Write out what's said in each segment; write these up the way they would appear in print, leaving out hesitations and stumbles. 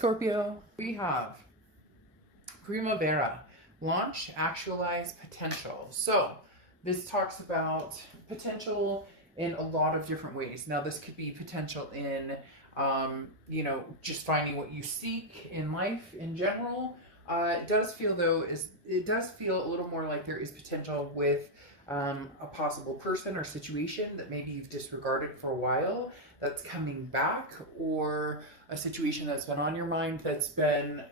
Scorpio, we have Primavera, launch, actualize, potential. So this talks about potential in a lot of different ways. Now this could be potential in, just finding what you seek in life in general. It does feel a little more like there is potential with a possible person or situation that maybe you've disregarded for a while that's coming back, or a situation that's been on your mind that's been,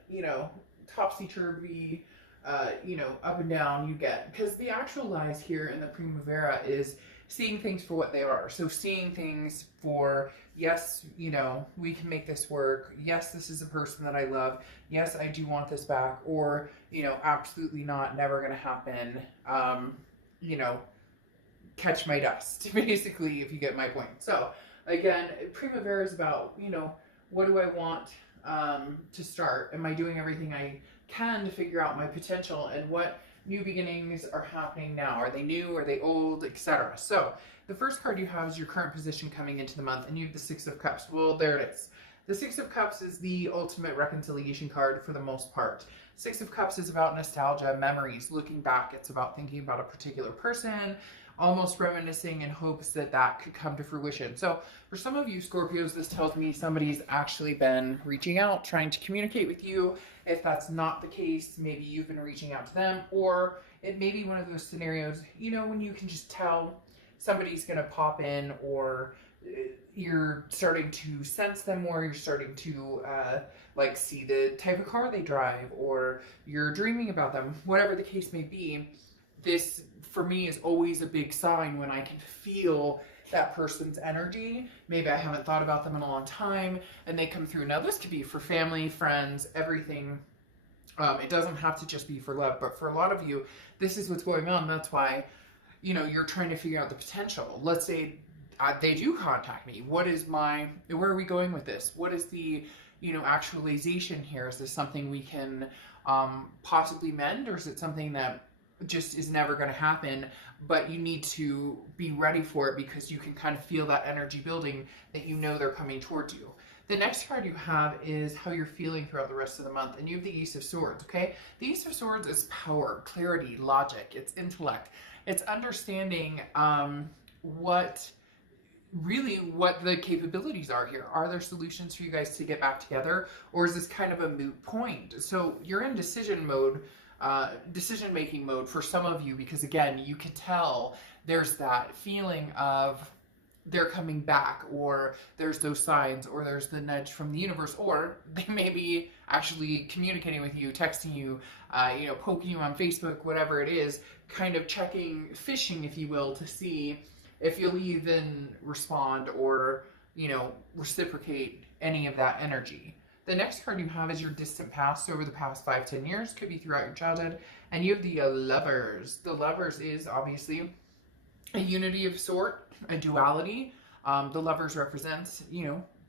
topsy-turvy, up and down you get. Because the actualize here in the Primavera is seeing things for what they are. So seeing things for, yes, we can make this work. Yes, this is a person that I love. Yes, I do want this back. Or, absolutely not, never going to happen. Catch my dust, basically, if you get my point. So, again, Primavera is about, what do I want to start? Am I doing everything I can to figure out my potential, and what new beginnings are happening now? Are they new? Are they old? Etc. So, the first card you have is your current position coming into the month, and you have the Six of Cups. Well, there it is. The Six of Cups is the ultimate reconciliation card for the most part. Six of Cups is about nostalgia, memories, looking back. It's about thinking about a particular person, almost reminiscing in hopes that that could come to fruition. So for some of you Scorpios, this tells me somebody's actually been reaching out, trying to communicate with you. If that's not the case, maybe you've been reaching out to them, or it may be one of those scenarios, when you can just tell somebody's going to pop in, or you're starting to sense them more, you're starting to see the type of car they drive, or you're dreaming about them, whatever the case may be. This, for me, is always a big sign when I can feel that person's energy. Maybe I haven't thought about them in a long time, and they come through. Now, this could be for family, friends, everything. It doesn't have to just be for love, but for a lot of you, this is what's going on. That's why, you're trying to figure out the potential. Let's say they do contact me. Where are we going with this? What is the, actualization here? Is this something we can possibly mend, or is it something that just is never going to happen, but you need to be ready for it because you can kind of feel that energy building, that they're coming towards you. The next card you have is how you're feeling throughout the rest of the month, and you have the Ace of Swords, okay? The Ace of Swords is power, clarity, logic, it's intellect, it's understanding what the capabilities are here. Are there solutions for you guys to get back together, or is this kind of a moot point? So you're in decision making mode for some of you, because again, you can tell there's that feeling of they're coming back, or there's those signs, or there's the nudge from the universe, or they may be actually communicating with you, texting you, poking you on Facebook, whatever it is, kind of fishing, if you will, to see if you'll even respond or, reciprocate any of that energy. The next card you have is your distant past, over the past 5-10 years, could be throughout your childhood, and you have the Lovers. The Lovers is obviously a unity of sort, a duality. The Lovers represents,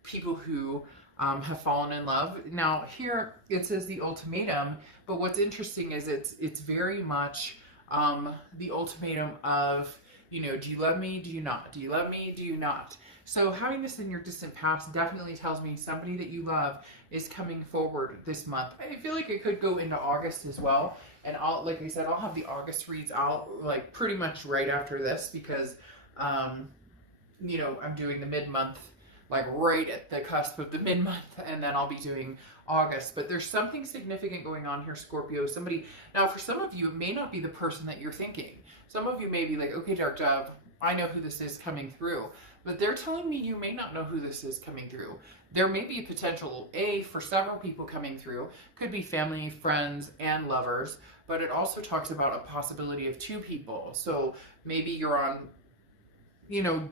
people who have fallen in love. Now here it says the ultimatum, but what's interesting is it's very much the ultimatum of, do you love me? Do you not? Do you love me? Do you not? So having this in your distant past definitely tells me somebody that you love is coming forward this month. I feel like it could go into August as well. And like I said, I'll have the August reads out like pretty much right after this, because, I'm doing the mid-month, like right at the cusp of the mid-month, and then I'll be doing August. But there's something significant going on here, Scorpio. Now for some of you, it may not be the person that you're thinking. Some of you may be like, okay, Dark Dove, I know who this is coming through. But they're telling me you may not know who this is coming through. There may be a potential, for several people coming through. Could be family, friends, and lovers. But it also talks about a possibility of two people. So maybe you're on,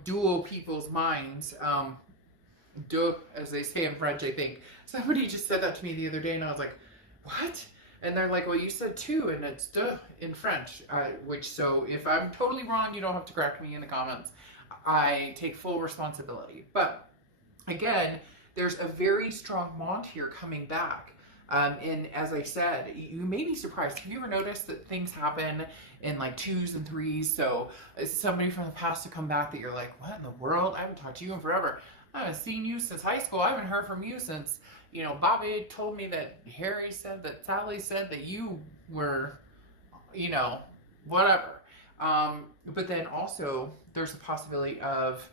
dual people's minds. Deux, as they say in French, I think. Somebody just said that to me the other day, and I was like, what? And they're like, well, you said two, and it's deux in French. So if I'm totally wrong, you don't have to correct me in the comments. I take full responsibility. But again, there's a very strong Mont here coming back. And as I said, you may be surprised. Have you ever noticed that things happen in like 2s and 3s? So somebody from the past to come back that you're like, what in the world? I haven't talked to you in forever. I haven't seen you since high school. I haven't heard from you since, you know, Bobby told me that Harry said that Sally said that you were, you know, whatever. But then also there's a possibility of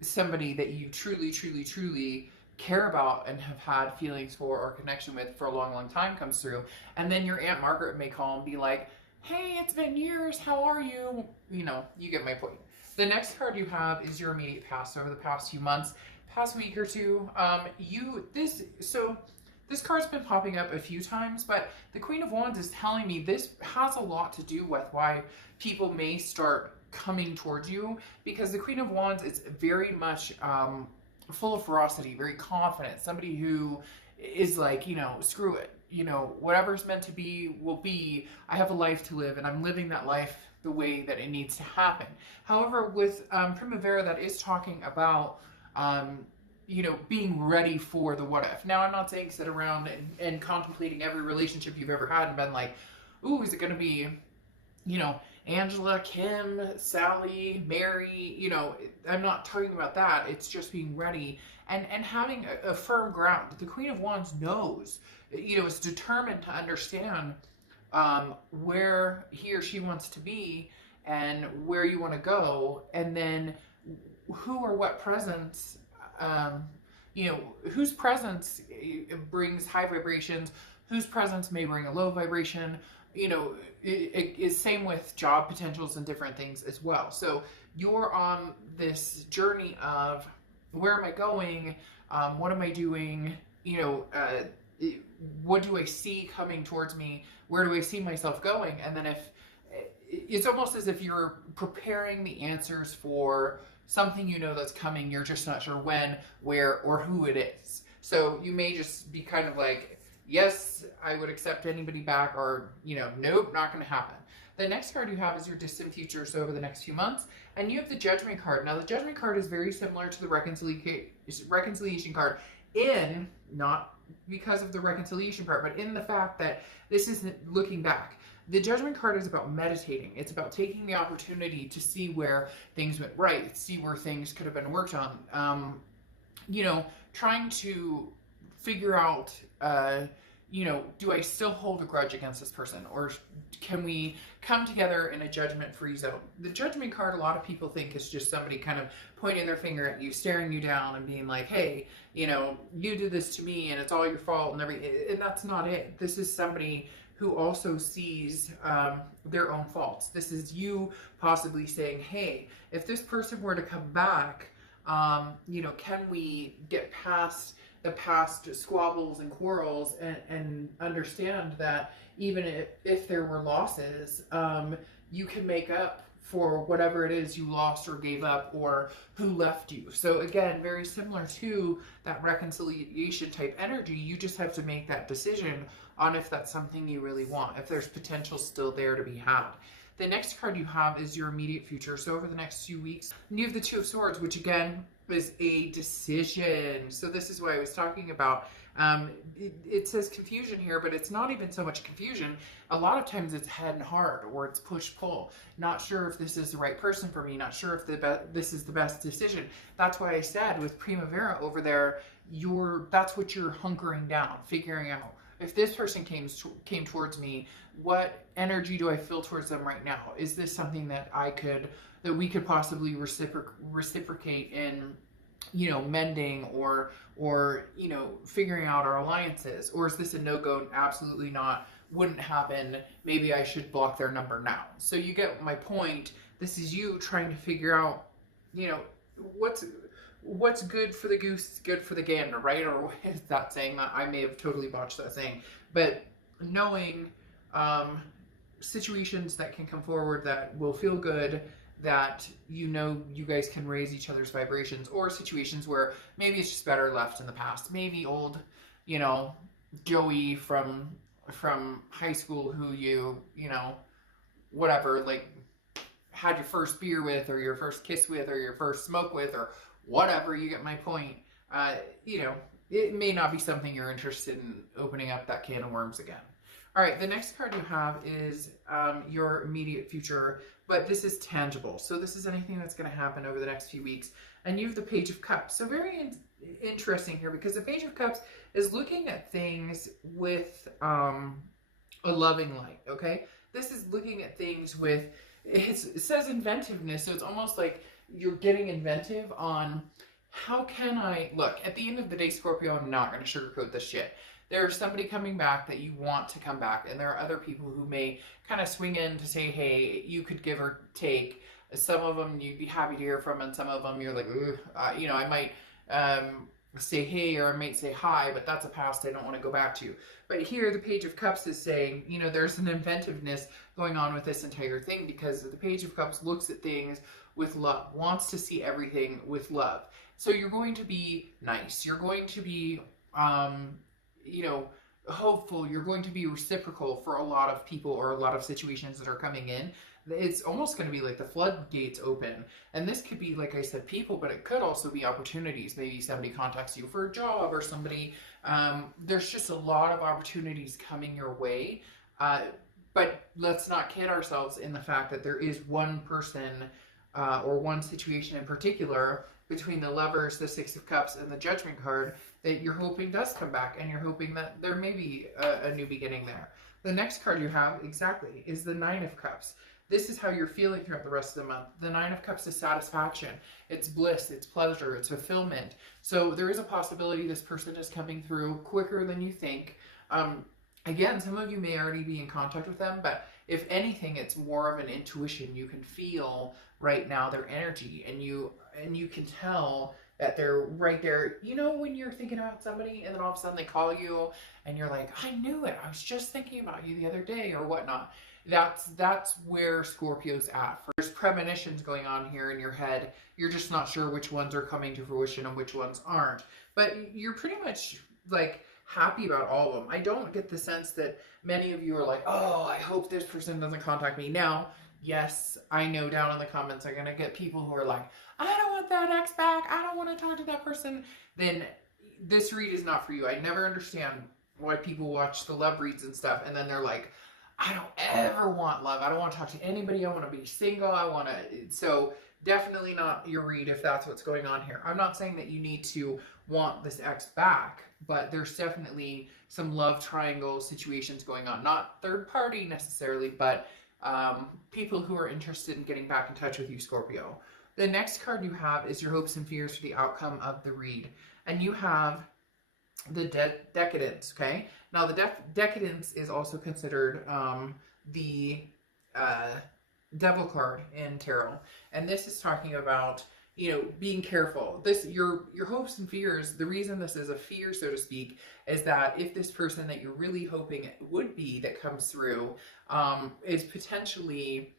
somebody that you truly, truly, truly care about and have had feelings for or connection with for a long, long time comes through. And then your Aunt Margaret may call and be like, hey, it's been years, how are you? You know, you get my point. The next card you have is your immediate past. Over the past few months, past week or two, this card's been popping up a few times, but the Queen of Wands is telling me this has a lot to do with why people may start coming towards you, because the Queen of Wands is very much full of ferocity, very confident, somebody who is like, you know, screw it, you know, whatever's meant to be will be. I have a life to live and I'm living that life the way that it needs to happen. However, with Primavera, that is talking about you know, being ready for the what if. Now, I'm not saying sit around and contemplating every relationship you've ever had and been like, ooh, is it going to be, you know, Angela, Kim, Sally, Mary, you know, I'm not talking about that. It's just being ready and having a firm ground. The Queen of Wands knows, you know, is determined to understand where he or she wants to be and where you want to go, and then who or what presence, you know, whose presence brings high vibrations, whose presence may bring a low vibration. You know, it is same with job potentials and different things as well. So you're on this journey of where am I going? What am I doing? You know, what do I see coming towards me? Where do I see myself going? And then if it's almost as if you're preparing the answers for something you know that's coming, you're just not sure when, where, or who it is. So you may just be kind of like, yes, I would accept anybody back, or, you know, nope, not going to happen. The next card you have is your distant future, so over the next few months. And you have the Judgment card. Now, the Judgment card is very similar to the reconciliation card in, not because of the reconciliation part, but in the fact that this isn't looking back. The Judgment card is about meditating. It's about taking the opportunity to see where things went right, see where things could have been worked on. You know, trying to figure out, you know, do I still hold a grudge against this person, or can we come together in a judgment-free zone? The Judgment card, a lot of people think is just somebody kind of pointing their finger at you, staring you down and being like, hey, you know, you did this to me and it's all your fault and everything. And that's not it. This is somebody who also sees their own faults. This is you possibly saying, hey, if this person were to come back, you know, can we get past the past squabbles and quarrels and understand that even if there were losses, you can make up for whatever it is you lost or gave up or who left you. So again, very similar to that reconciliation type energy, you just have to make that decision on if that's something you really want, if there's potential still there to be had. The next card you have is your immediate future. So over the next few weeks, you have the Two of Swords, which again is a decision. So this is what I was talking about. It says confusion here, but it's not even so much confusion. A lot of times it's head and heart, or it's push-pull. Not sure if this is the right person for me. Not sure if this is the best decision. That's why I said with Primavera over there, that's what you're hunkering down, figuring out. If this person came towards me, what energy do I feel towards them right now? Is this something that we could possibly reciprocate in, you know, mending or, you know, figuring out our alliances? Or is this a no-go? Absolutely not. Wouldn't happen. Maybe I should block their number now. So you get my point. This is you trying to figure out, you know, what's good for the goose is good for the gander, right? Or is that saying? That I may have totally botched that saying, but knowing situations that can come forward that will feel good, that you know you guys can raise each other's vibrations, or situations where maybe it's just better left in the past. Maybe old, you know, Joey from high school who you know, whatever, like had your first beer with, or your first kiss with, or your first smoke with, or whatever, you get my point. You know, it may not be something you're interested in opening up that can of worms again. All right, the next card you have is your immediate future, but this is tangible. So this is anything that's going to happen over the next few weeks. and you have the Page of Cups. So very interesting here, because the Page of Cups is looking at things with a loving light, okay? This is looking at things with, it says inventiveness, so it's almost like you're getting inventive on how can I, look, at the end of the day, Scorpio, I'm not going to sugarcoat this shit. There's somebody coming back that you want to come back, and there are other people who may kind of swing in to say, hey, you could give or take. Some of them you'd be happy to hear from, and some of them you're like, you know, I might say hey, or I might say hi, but that's a past I don't want to go back to. But here the Page of Cups is saying, you know, there's an inventiveness going on with this entire thing, because the Page of Cups looks at things with love, wants to see everything with love. So you're going to be nice. You're going to be, you know, hopeful. You're going to be reciprocal for a lot of people or a lot of situations that are coming in. It's almost going to be like the floodgates open. And this could be, like I said, people, but it could also be opportunities. Maybe somebody contacts you for a job, or somebody, there's just a lot of opportunities coming your way. But let's not kid ourselves in the fact that there is one person or one situation in particular between the Lovers, the Six of Cups, and the Judgment card that you're hoping does come back, and you're hoping that there may be a new beginning there. The next card you have, exactly, is the Nine of Cups. This is how you're feeling throughout the rest of the month. The Nine of Cups is satisfaction. It's bliss, it's pleasure, it's fulfillment. So there is a possibility this person is coming through quicker than you think. Again, some of you may already be in contact with them, but if anything, it's more of an intuition. You can feel right now their energy, and you can tell that they're right there. You know, when you're thinking about somebody and then all of a sudden they call you and you're like, I knew it. I was just thinking about you the other day, or whatnot. That's where Scorpio's at. There's premonitions going on here in your head. You're just not sure which ones are coming to fruition and which ones aren't. But you're pretty much like happy about all of them. I don't get the sense that many of you are like, oh, I hope this person doesn't contact me. Now, yes, I know down in the comments I'm going to get people who are like, I don't want that ex back. I don't want to talk to that person. Then this read is not for you. I never understand why people watch the love reads and stuff, and then they're like, I don't ever want love. I don't want to talk to anybody. I want to be single. I want to. So definitely not your read if that's what's going on here. I'm not saying that you need to want this ex back, but there's definitely some love triangle situations going on. Not third party necessarily, but people who are interested in getting back in touch with you, Scorpio. The next card you have is your hopes and fears for the outcome of the read. And you have the decadence, okay? Now, the decadence is also considered the devil card in tarot. And this is talking about, you know, being careful. This, your hopes and fears, the reason this is a fear, so to speak, is that if this person that you're really hoping it would be that comes through is potentially,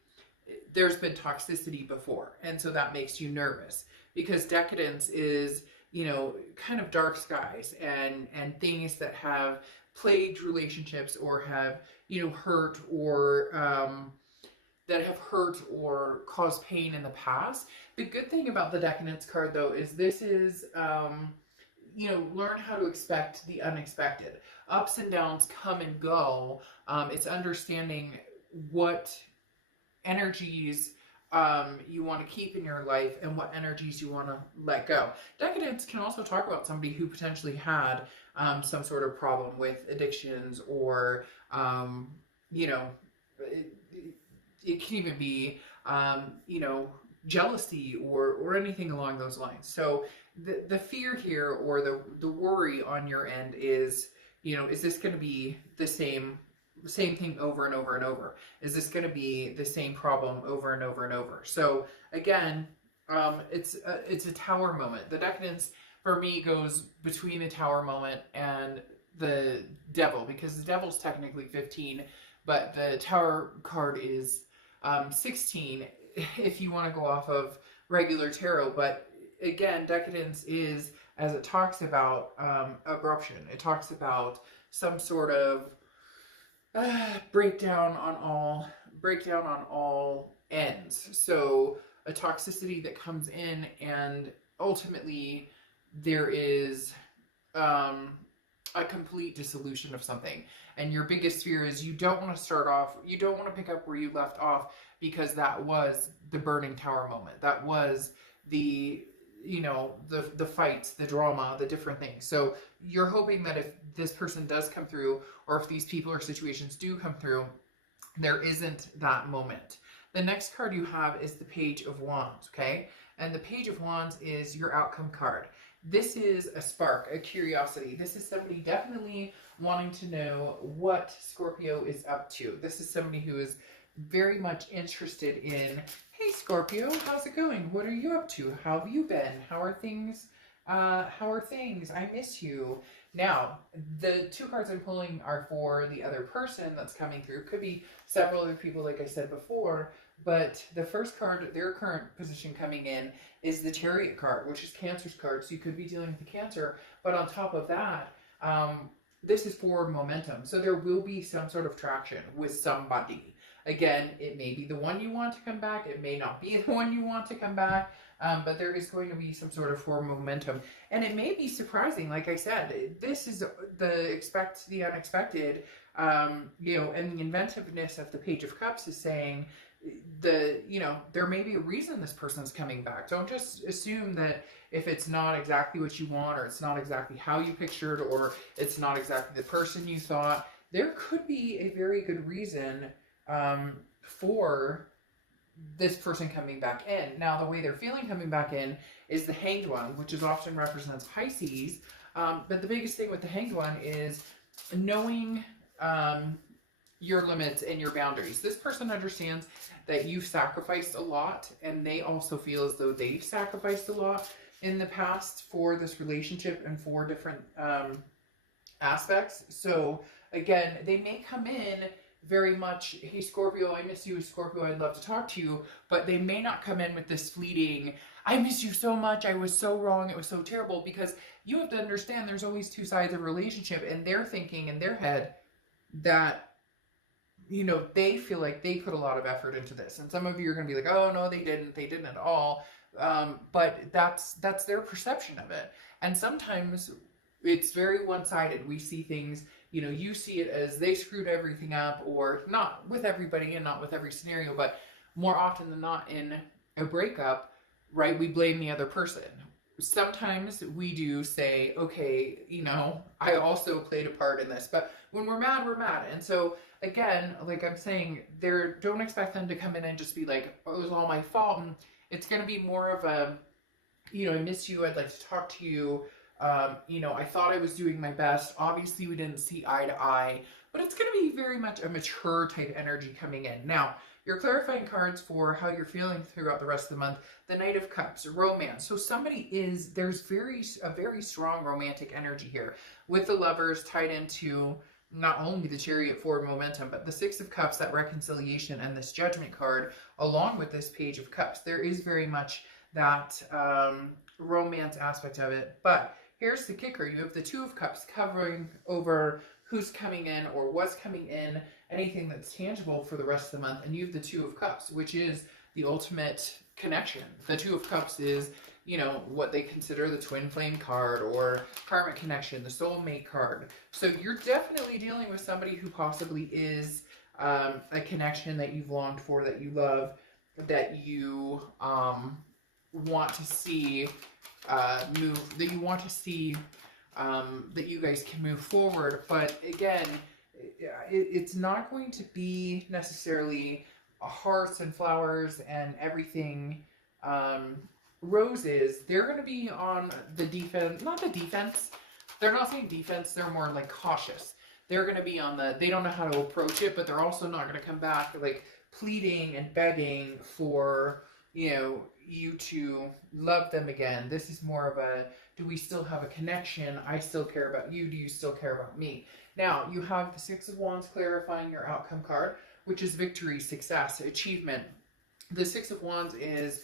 there's been toxicity before. And so that makes you nervous, because decadence is, you know, kind of dark skies and things that have plagued relationships, or have, you know, hurt, or that have hurt or caused pain in the past. The good thing about the decadence card, though, is this is, you know, learn how to expect the unexpected. Ups and downs come and go. It's understanding what energies you want to keep in your life and what energies you want to let go. Decadence can also talk about somebody who potentially had some sort of problem with addictions, or, you know, it can even be, you know, jealousy or anything along those lines. So the fear here, or the worry on your end is, you know, is this going to be the same thing over and over and over? Is this going to be the same problem over and over and over? So again, it's a tower moment. The decadence for me goes between the tower moment and the devil, because the devil's technically 15, but the tower card is 16 if you want to go off of regular tarot. But again, decadence is, as it talks about abruption, it talks about some sort of breakdown on all ends. So a toxicity that comes in, and ultimately there is a complete dissolution of something. And your biggest fear is you don't want to start off, you don't want to pick up where you left off, because that was the burning tower moment. That was the, you know, the fights, the drama, the different things. So you're hoping that if this person does come through, or if these people or situations do come through, there isn't that moment. The next card you have is the Page of Wands, okay? And the Page of Wands is your outcome card. This is a spark, a curiosity. This is somebody definitely wanting to know what Scorpio is up to. This is somebody who is very much interested in, hey Scorpio, how's it going? What are you up to? How have you been? How are things? I miss you. Now, the two cards I'm pulling are for the other person that's coming through. Could be several other people, like I said before, but the first card, their current position coming in, is the Chariot card, which is Cancer's card. So you could be dealing with the Cancer, but on top of that, this is forward momentum. So there will be some sort of traction with somebody. Again, it may be the one you want to come back. It may not be the one you want to come back. But there is going to be some sort of forward momentum. And it may be surprising. Like I said, this is the unexpected, you know, and the inventiveness of the Page of Cups is saying you know, there may be a reason this person's coming back. Don't just assume that if it's not exactly what you want, or it's not exactly how you pictured, or it's not exactly the person you thought. There could be a very good reason for this person coming back in. Now, the way they're feeling coming back in is the Hanged One, which is often represents Pisces. But the biggest thing with the Hanged One is knowing your limits and your boundaries. This person understands that you've sacrificed a lot, and they also feel as though they've sacrificed a lot in the past for this relationship and for different aspects. So again, they may come in very much, hey Scorpio, I miss you, Scorpio, I'd love to talk to you, but they may not come in with this fleeting, I miss you so much, I was so wrong, it was so terrible, because you have to understand there's always two sides of a relationship, and they're thinking in their head that, you know, they feel like they put a lot of effort into this, and some of you are going to be like, oh no, they didn't at all, but that's their perception of it, and sometimes it's very one-sided. We see things, you know, you see it as they screwed everything up, or not with everybody and not with every scenario, but more often than not in a breakup, right, we blame the other person. Sometimes we do say, okay, you know, I also played a part in this, but when we're mad, we're mad. And so again, like I'm saying, don't expect them to come in and just be like, oh, it was all my fault. And it's going to be more of a, you know, I miss you, I'd like to talk to you. You know, I thought I was doing my best. Obviously, we didn't see eye to eye, but it's going to be very much a mature type energy coming in. Now, your clarifying cards for how you're feeling throughout the rest of the month, the Knight of Cups, romance. So there's a very strong romantic energy here with the Lovers tied into not only the Chariot forward momentum, but the Six of Cups, that reconciliation, and this Judgment card, along with this Page of Cups. There is very much that romance aspect of it, but here's the kicker. You have the Two of Cups covering over who's coming in or what's coming in, anything that's tangible for the rest of the month. And you have the Two of Cups, which is the ultimate connection. The Two of Cups is, you know, what they consider the twin flame card or karmic connection, the soulmate card. So you're definitely dealing with somebody who possibly is a connection that you've longed for, that you love, that you want to see that you guys can move forward. But again, it's not going to be necessarily hearts and flowers and everything roses. They're going to be on the defense, not the defense. They're not saying defense, they're more like cautious. They're going to be on they don't know how to approach it, but they're also not going to come back like pleading and begging for, you know, you to love them again. This is more of a, do we still have a connection? I still care about you. Do you still care about me? Now, you have the Six of Wands clarifying your outcome card, which is victory, success, achievement. The Six of Wands is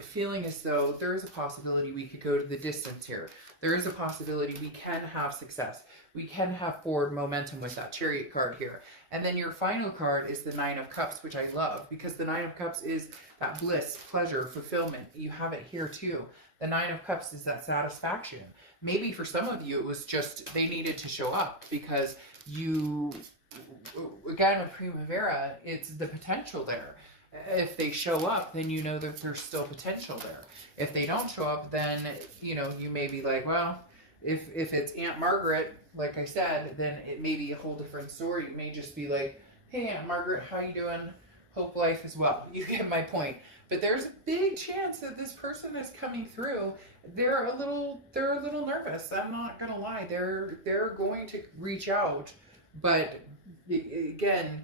feeling as though there is a possibility we could go to the distance here. There is a possibility we can have success. We can have forward momentum with that Chariot card here. And then your final card is the Nine of Cups, which I love, because the Nine of Cups is that bliss, pleasure, fulfillment. You have it here too. The Nine of Cups is that satisfaction. Maybe for some of you, it was just they needed to show up because you, again, with Primavera, it's the potential there. If they show up, then you know that there's still potential there. If they don't show up, then, you know, you may be like, well, if it's Aunt Margaret, like I said, then it may be a whole different story. It may just be like, hey, Aunt Margaret, how you doing? Hope life is well. You get my point. But there's a big chance that this person is coming through. They're a little nervous. I'm not gonna lie. They're going to reach out, but again,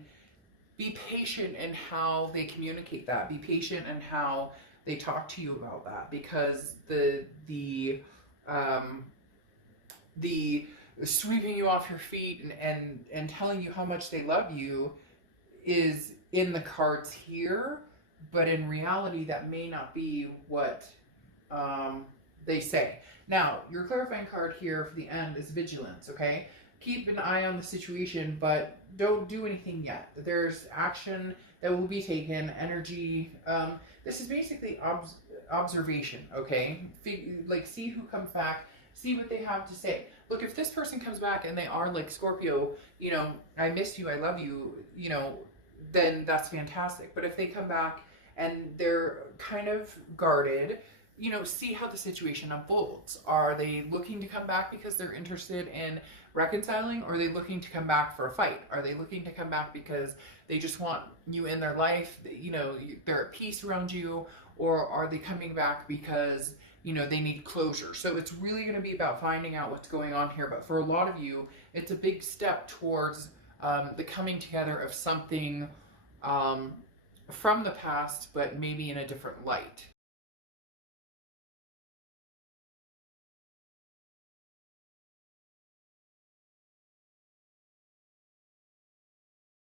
be patient in how they communicate that. Be patient in how they talk to you about that, because the sweeping you off your feet and telling you how much they love you is in the cards here, but in reality that may not be what they say. Now, your clarifying card here for the end is vigilance, okay? Keep an eye on the situation, but don't do anything yet. There's action that will be taken, energy. This is basically observation, okay? Like, see who comes back, see what they have to say. Look, if this person comes back and they are like, Scorpio, you know, I miss you, I love you, you know, then that's fantastic. But if they come back and they're kind of guarded, you know, see how the situation unfolds. Are they looking to come back because they're interested in reconciling, or are they looking to come back for a fight? Are they looking to come back because they just want you in their life, you know, they're at peace around you, or are they coming back because, you know, they need closure? So it's really going to be about finding out what's going on here. But for a lot of you, it's a big step towards the coming together of something from the past, but maybe in a different light.